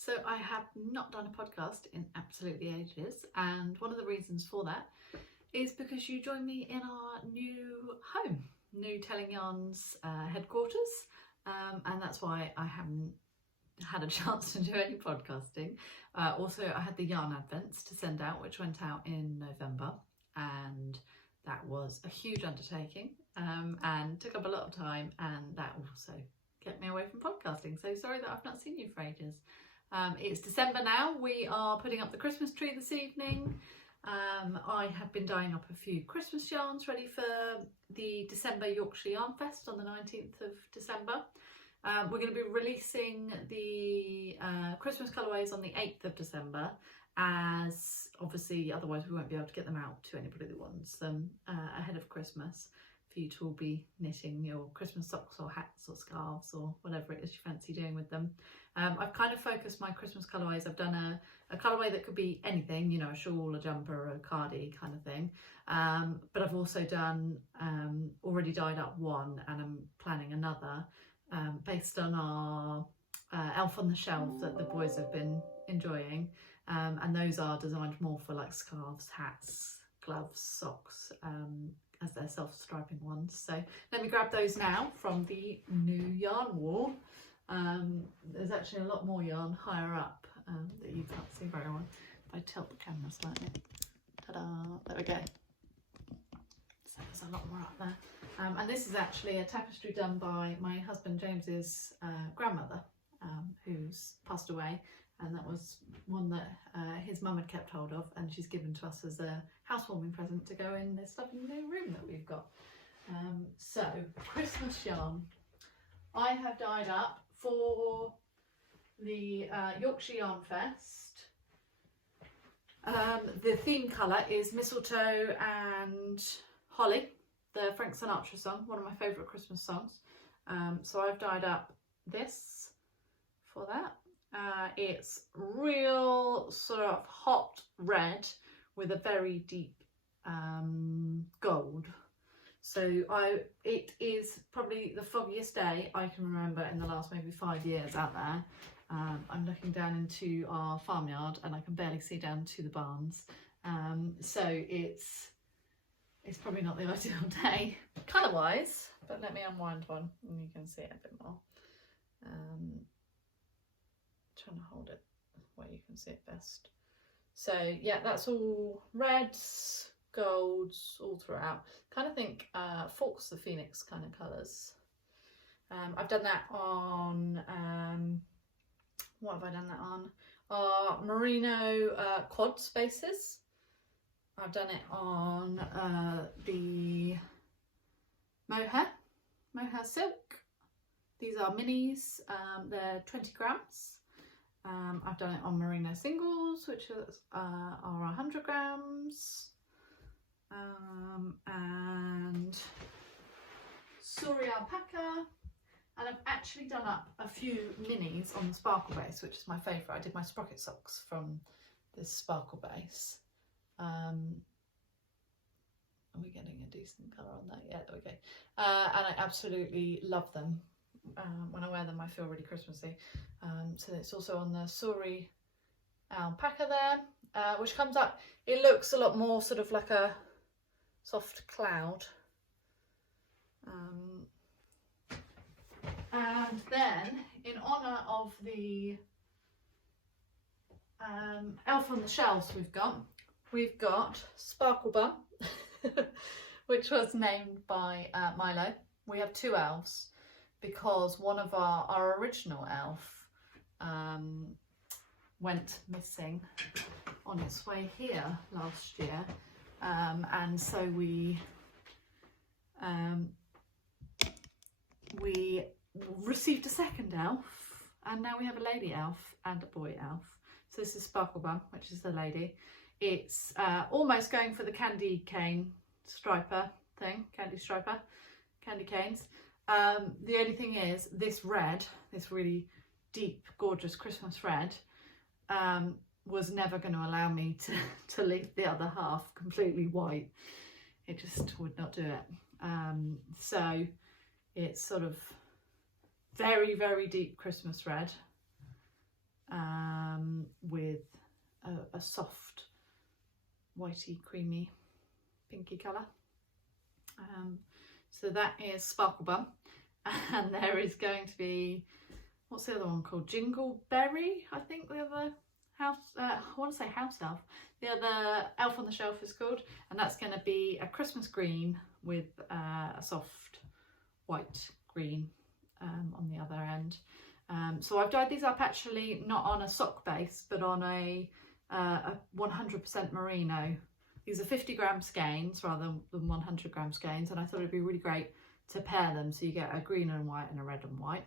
So I have not done a podcast in absolutely ages, and one of the reasons for that is because you joined me in our new home, new Telling Yarns headquarters, and that's why I haven't had a chance to do any podcasting. Also, I had the yarn advents to send out, which went out in November, and that was a huge undertaking and took up a lot of time, and that also kept me away from podcasting. So sorry that I've not seen you for ages. It's December now. We are putting up the Christmas tree this evening. I have been dyeing up a few Christmas yarns ready for the December Yorkshire Yarn Fest on the 19th of December. We're going to be releasing the Christmas colourways on the 8th of December, as obviously otherwise we won't be able to get them out to anybody that wants them ahead of Christmas, for you to all be knitting your Christmas socks or hats or scarves or whatever it is you fancy doing with them. I've kind of focused my Christmas colourways. I've done a colourway that could be anything, you know, a shawl, a jumper, a cardi kind of thing. But I've also done, already dyed up one, and I'm planning another based on our Elf on the Shelf that the boys have been enjoying. And those are designed more for like scarves, hats, gloves, socks, as they're self-striping ones. So let me grab those now from the new yarn wall. There's actually a lot more yarn higher up that you can't see very well. If I tilt the camera slightly, ta-da, there we go. So there's a lot more up there. And this is actually a tapestry done by my husband James's grandmother, who's passed away, and that was one that his mum had kept hold of, and she's given to us as a housewarming present to go in this lovely new room that we've got. So Christmas yarn I have dyed up for the Yorkshire Yarn Fest. The theme colour is mistletoe and holly, the Frank Sinatra song, one of my favourite Christmas songs. So I've dyed up this for that. It's real sort of hot red with a very deep gold. So it is probably the foggiest day I can remember in the last maybe 5 years out there. I'm looking down into our farmyard and I can barely see down to the barns. So it's probably not the ideal day colour wise, but let me unwind one and you can see it a bit more. Trying to hold it where you can see it best. So yeah, that's all reds, golds all throughout. Kind of think Fawkes the Phoenix kind of colours. I've done that on, what have I done that on? Merino quad spaces. I've done it on the mohair silk. These are minis, they're 20 grams. I've done it on merino singles, which are 100 grams. And Suri alpaca. And I've actually done up a few minis on the sparkle base, which is my favourite. I did my sprocket socks from this sparkle base. Are we getting a decent colour on that? Yeah, there we go. And I absolutely love them. When I wear them I feel really Christmassy. So it's also on the Suri alpaca there, which comes up, it looks a lot more sort of like a soft cloud. And then in honour of the Elf on the Shelves we've got Sparkle Bum, which was named by Milo. We have two elves because one of our original elf went missing on its way here last year, and so we received a second elf, and now we have a lady elf and a boy elf. So this is Sparkle Bum, which is the lady. It's almost going for the candy cane striper thing, candy canes. The only thing is this red, this really deep, gorgeous Christmas red, was never going to allow me to leave the other half completely white. It just would not do it. So it's sort of very, very deep Christmas red. with a soft whitey creamy pinky colour. So that is Sparkle Bum, and there is going to be, what's the other one called? Jingleberry, I think the other house, I want to say house elf. The other elf on the shelf is called, and that's going to be a Christmas green with a soft white green on the other end. So I've dyed these up actually not on a sock base, but on a 100% merino. These are 50-gram skeins rather than 100-gram skeins, and I thought it'd be really great to pair them, so you get a green and white and a red and white.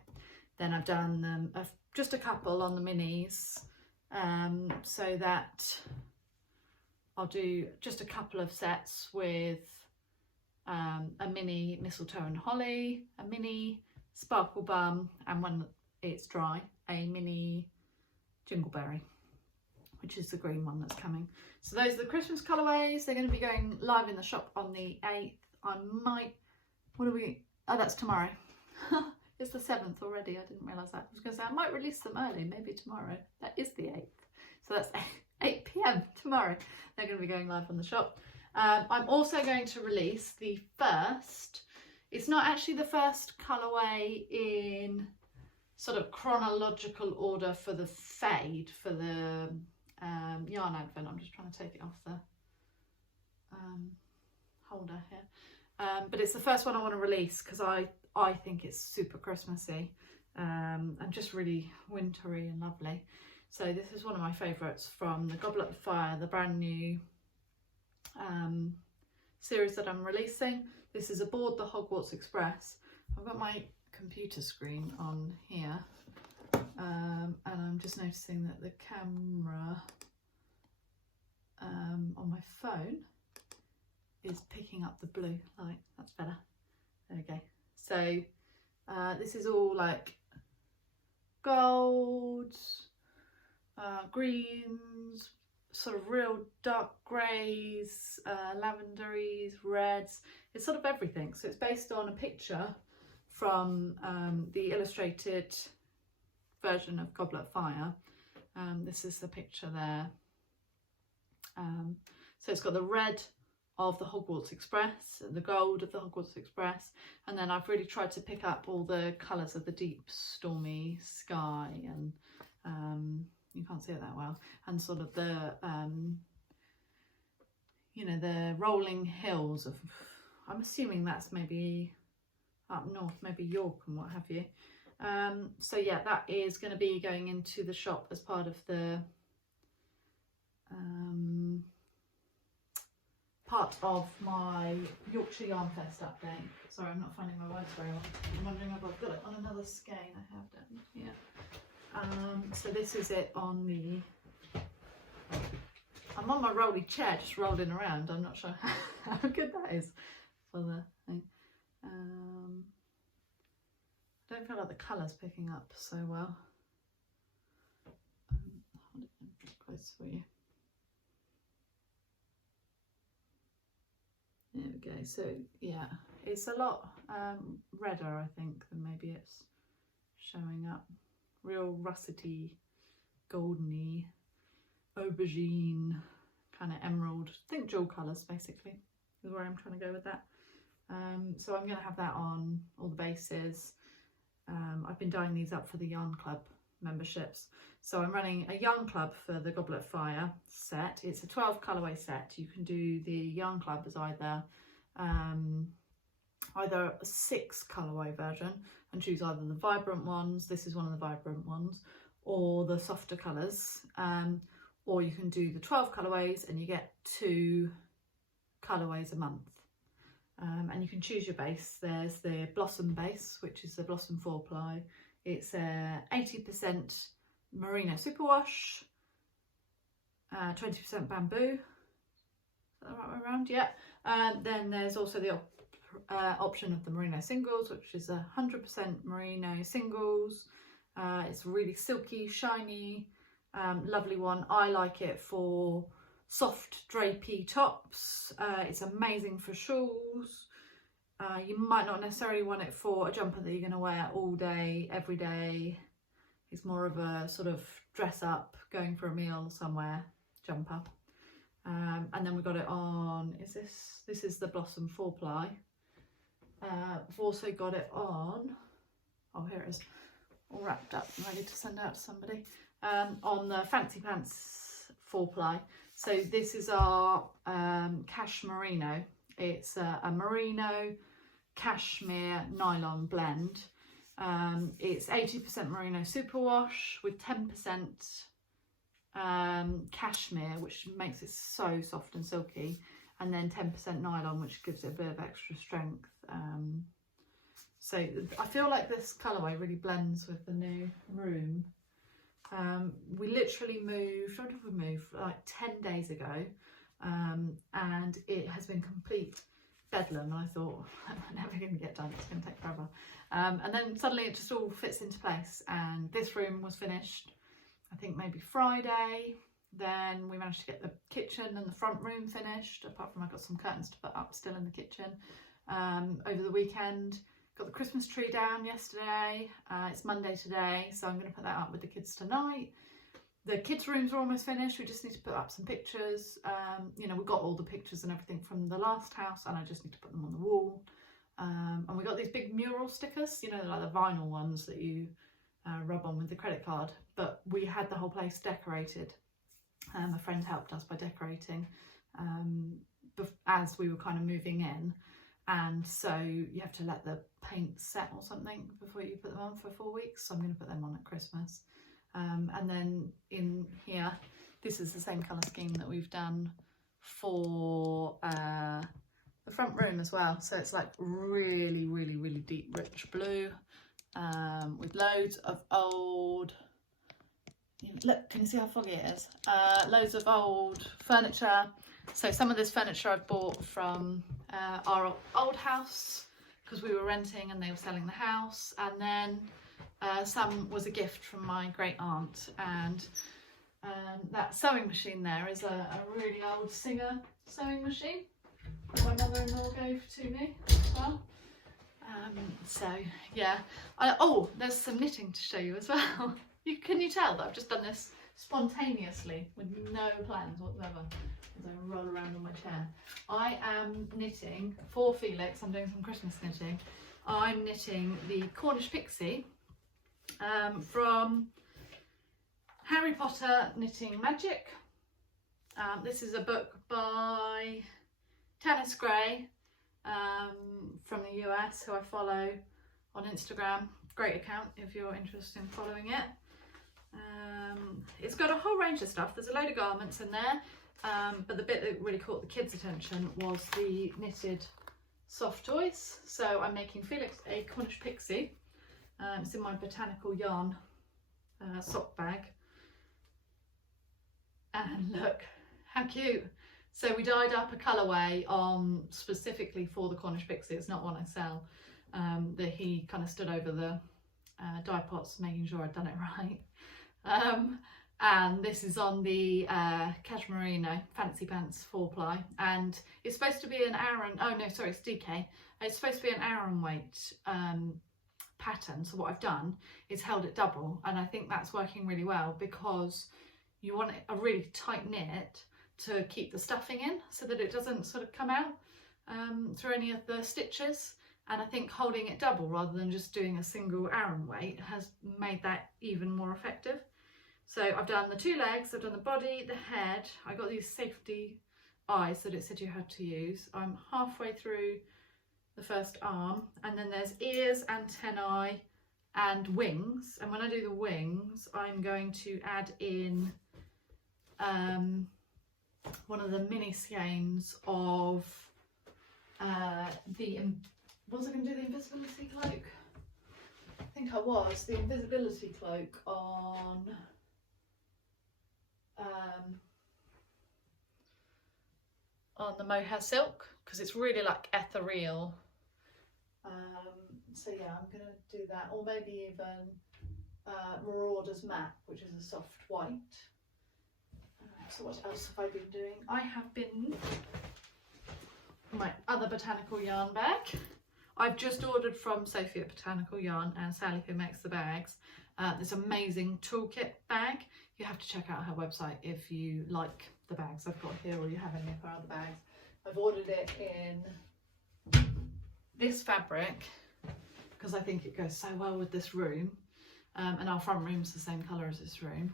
Then I've done just a couple on the minis, so that I'll do just a couple of sets with a mini mistletoe and holly, a mini Sparkle Bum, and when it's dry, a mini Jingleberry, which is the green one that's coming. So those are the Christmas colourways. They're going to be going live in the shop on the 8th. I might, oh, that's tomorrow. It's the 7th already, I didn't realise that. I was going to say I might release them early, maybe tomorrow. That is the 8th. So that's 8 PM tomorrow. They're going to be going live on the shop. I'm also going to release the first, it's not actually the first colourway in sort of chronological order for the fade, for the yarn advent. I'm just trying to take it off the holder here. But it's the first one I want to release because I think it's super Christmassy and just really wintry and lovely. So this is one of my favourites from the Goblet of Fire, the brand new series that I'm releasing. This is aboard the Hogwarts Express. I've got my computer screen on here, and I'm just noticing that the camera on my phone is picking up the blue light. That's better. There we go. So this is all like golds, greens, sort of real dark greys, lavenderies, reds. It's sort of everything. So it's based on a picture from the illustrated version of Goblet of Fire. This is the picture there. So it's got the red of the Hogwarts Express, the gold of the Hogwarts Express, and then I've really tried to pick up all the colours of the deep stormy sky, and you can't see it that well, and sort of the you know, the rolling hills of, I'm assuming that's maybe up north, maybe York and what have you. So yeah, that is going to be going into the shop as part of the part of my Yorkshire Yarn Fest update. Sorry, I'm not finding my words very well. I'm wondering if I've got it on another skein. I have done, yeah. So this is it on the, I'm on my rolly chair just rolling around. I'm not sure how good that is for the thing. I don't feel like the colour's picking up so well. Hold it close for you. There we go. So yeah, it's a lot redder, I think, than maybe it's showing up. Real russety, goldeny, aubergine, kind of emerald. Think jewel colours basically is where I'm trying to go with that. So I'm going to have that on all the bases. I've been dyeing these up for the Yarn Club memberships. So I'm running a Yarn Club for the Goblet of Fire set. It's a 12 colourway set. You can do the Yarn Club as either a 6 colourway version and choose either the vibrant ones, this is one of the vibrant ones, or the softer colours, or you can do the 12 colourways and you get 2 colourways a month. And you can choose your base. There's the Blossom base, which is the Blossom 4-ply. It's 80% merino superwash, 20% bamboo. Is that the right way around? Yeah. Then there's also the option of the merino singles, which is 100% merino singles. It's really silky, shiny, lovely one. I like it for soft drapey tops. It's amazing for shawls. You might not necessarily want it for a jumper that you're going to wear all day, every day. It's more of a sort of dress up, going for a meal somewhere jumper. And then we got it on, this is the Blossom 4-ply. We've also got it on, oh here it is, all wrapped up and ready to send out to somebody, on the Fancy Pants 4-ply. So this is our cash merino. It's a merino cashmere nylon blend. It's 80% merino superwash with 10% cashmere, which makes it so soft and silky, and then 10% nylon, which gives it a bit of extra strength. So I feel like this colourway really blends with the new room. We literally moved, when did we move? Like 10 days ago, and it has been complete bedlam, and I thought, I'm never going to get done, it's going to take forever. And then suddenly it just all fits into place, and this room was finished, I think maybe Friday. Then we managed to get the kitchen and the front room finished, apart from I got some curtains to put up still in the kitchen over the weekend. Got the Christmas tree down yesterday. It's Monday today, so I'm going to put that up with the kids tonight. The kids' rooms are almost finished. We just need to put up some pictures. You know, we got all the pictures and everything from the last house, and I just need to put them on the wall. And we got these big mural stickers, you know, like the vinyl ones that you rub on with the credit card. But we had the whole place decorated. A friend helped us by decorating as we were kind of moving in. And so you have to let the paint set or something before you put them on for 4 weeks. So I'm going to put them on at Christmas. And then in here, this is the same colour scheme that we've done for the front room as well. So it's like really, really, really deep, rich blue with loads of old, look, can you see how foggy it is? Loads of old furniture. So some of this furniture I've bought from our old house because we were renting and they were selling the house, and then some was a gift from my great aunt, and that sewing machine there is a really old Singer sewing machine my mother-in-law gave to me as well. So yeah, oh, there's some knitting to show you as well. Can you tell that I've just done this spontaneously with no plans whatsoever as I roll around on my chair? I am knitting for Felix. I'm doing some Christmas knitting. I'm knitting the Cornish Pixie from Harry Potter Knitting Magic. This is a book by Tennis Gray from the US, who I follow on Instagram. Great account if you're interested in following it. It's got a whole range of stuff. There's a load of garments in there, but the bit that really caught the kids' attention was the knitted soft toys. So I'm making Felix a Cornish Pixie. It's in my botanical yarn sock bag. And look how cute. So we dyed up a colourway specifically for the Cornish Pixie. It's not one I sell. That he kind of stood over the dye pots making sure I'd done it right. And this is on the Cashmerino Fancy Pants 4-ply, and it's supposed to be an Aran, oh no, sorry, it's DK. It's supposed to be an Aran weight pattern. So what I've done is held it double, and I think that's working really well because you want a really tight knit to keep the stuffing in so that it doesn't sort of come out through any of the stitches. And I think holding it double rather than just doing a single Aran weight has made that even more effective. So I've done the two legs, I've done the body, the head. I got these safety eyes that it said you had to use. I'm halfway through the first arm, and then there's ears, antennae and wings. And when I do the wings, I'm going to add in one of the mini skeins of was I going to do the invisibility cloak? I think I was. The invisibility cloak on the mohair silk, because it's really like ethereal. So yeah, I'm going to do that, or maybe even Marauder's Map, which is a soft white. So what else have I been doing? I have been my other botanical yarn bag. I've just ordered from Sophie at Botanical Yarn and Sally, who makes the bags, This amazing toolkit bag. You have to check out her website if you like the bags I've got here or you have any of her other bags. I've ordered it in this fabric because I think it goes so well with this room, and our front room's the same colour as this room.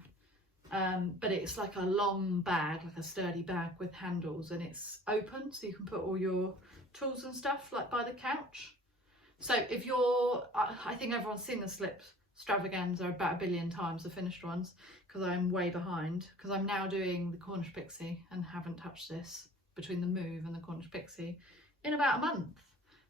But it's like a long bag, like a sturdy bag with handles, and it's open so you can put all your tools and stuff like by the couch. So if you're, I think everyone's seen the slip extravaganza about 1 billion times, the finished ones, because I'm way behind, because I'm now doing the Cornish Pixie and haven't touched this between the move and the Cornish Pixie in about a month.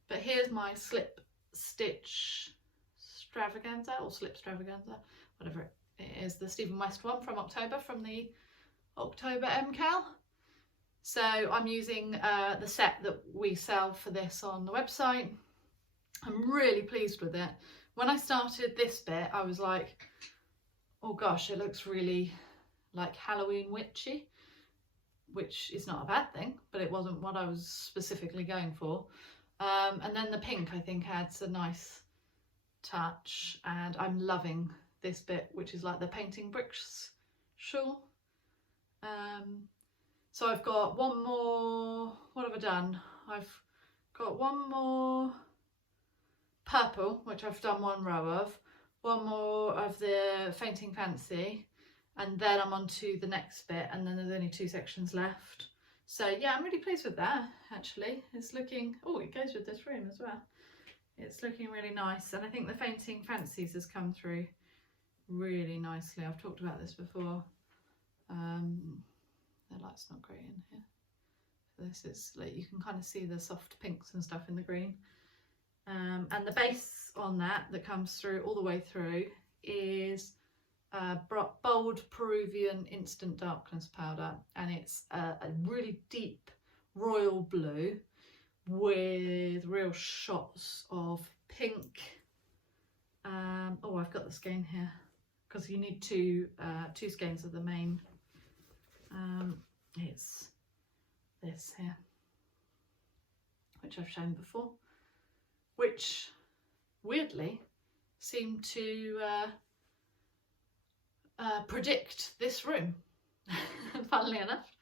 But here's my slip stitch extravaganza or slip extravaganza, whatever it is, the Stephen West one from October, from the October MCAL. So I'm using the set that we sell for this on the website. I'm really pleased with it. When I started this bit, I was like, oh gosh, it looks really like Halloween witchy, which is not a bad thing, but it wasn't what I was specifically going for. And then the pink, I think, adds a nice touch, and I'm loving this bit, which is like the painting bricks shawl. So I've got one more, what have I done? I've got one more purple, which I've done one row of, one more of the Fainting Fancy, and then I'm on to the next bit, and then there's only 2 sections left. So yeah, I'm really pleased with that, actually. It's looking, oh, it goes with this room as well. It's looking really nice, and I think the Fainting Fancies has come through really nicely. I've talked about this before. The light's not great in here. This is like, you can kind of see the soft pinks and stuff in the green. And the base on that comes through all the way through is bold Peruvian instant darkness powder, and it's a really deep royal blue with real shots of pink. Oh, I've got the skein here because you need two skeins of the main. It's this here, which I've shown before, which weirdly seemed to predict this room, funnily enough.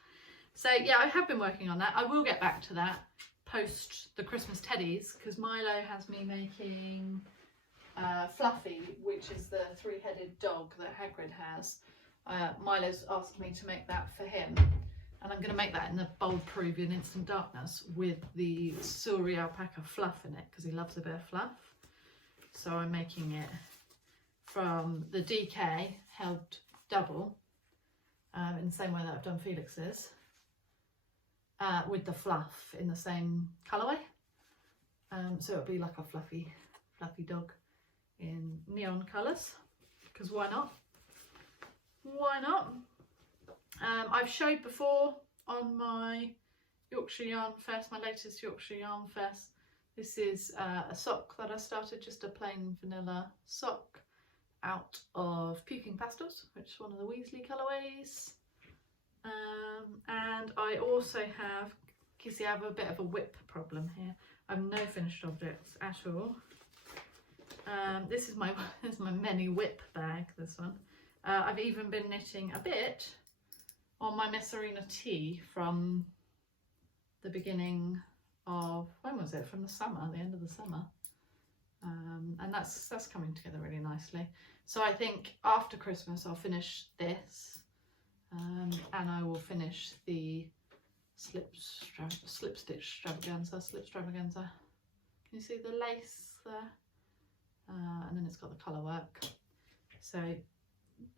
So yeah, I have been working on that. I will get back to that post the Christmas teddies, because Milo has me making Fluffy, which is the 3-headed dog that Hagrid has. Milo's asked me to make that for him, and I'm going to make that in the bold Peruvian instant darkness with the Suri alpaca fluff in it, because he loves a bit of fluff. So I'm making it from the DK held double, in the same way that I've done Felix's, with the fluff in the same colourway. So it'll be like a fluffy dog in neon colours, because why not? Why not? I've showed before on my Yorkshire Yarn Fest, my latest Yorkshire Yarn Fest. This is a sock that I started, just a plain vanilla sock out of Puking Pastels, which is one of the Weasley colourways. And I also have, you see I have a bit of a whip problem here. I have no finished objects at all. This is my mini whip bag, this one. I've even been knitting a bit on my Messerina tea from the beginning of, when was it? From the summer, the end of the summer. And that's coming together really nicely. So I think after Christmas I'll finish this, and I will finish the slip stitch extravaganza. Can you see the lace there? And then it's got the colour work. So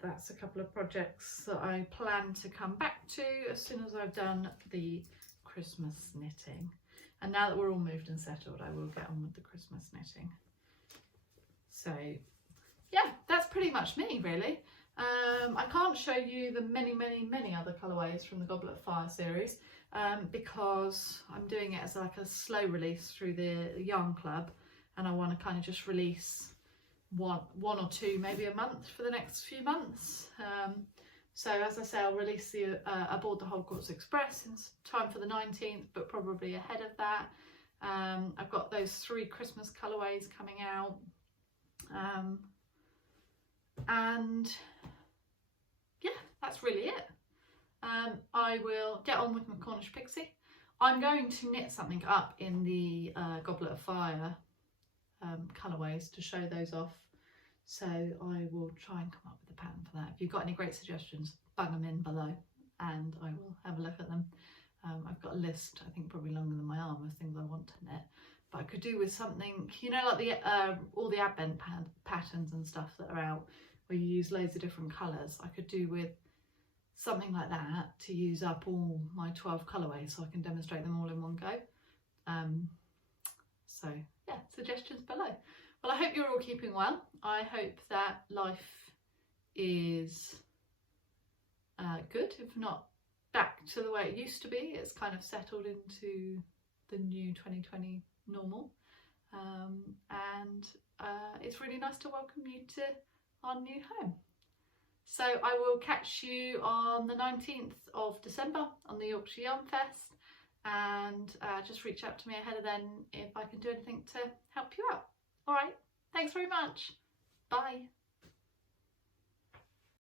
that's a couple of projects that I plan to come back to as soon as I've done the Christmas knitting. And now that we're all moved and settled, I will get on with the Christmas knitting. So yeah, that's pretty much me really. I can't show you the many other colourways from the Goblet of Fire series, because I'm doing it as like a slow release through the Yarn Club, and I want to kind of just release one or two maybe a month for the next few months. So as I say, I'll release the Aboard the Hogwarts Express in time for the 19th, but probably ahead of that. I've got those 3 Christmas colourways coming out. And yeah, that's really it. I will get on with my Cornish Pixie. I'm going to knit something up in the Goblet of Fire colourways to show those off. So I will try and come up with a pattern for that. If you've got any great suggestions, bung them in below and I will have a look at them. I've got a list, I think probably longer than my arm, of things I want to knit. But I could do with something, you know, like the all the advent patterns and stuff that are out where you use loads of different colours. I could do with something like that to use up all my 12 colourways so I can demonstrate them all in one go. So yeah, suggestions below. Well, I hope you're all keeping well. I hope that life is good, if not back to the way it used to be. It's kind of settled into the new 2020 normal. And it's really nice to welcome you to our new home. So I will catch you on the 19th of December on the Yorkshire Yarn Fest, and just reach out to me ahead of then if I can do anything to help you out. All right, thanks very much. Bye.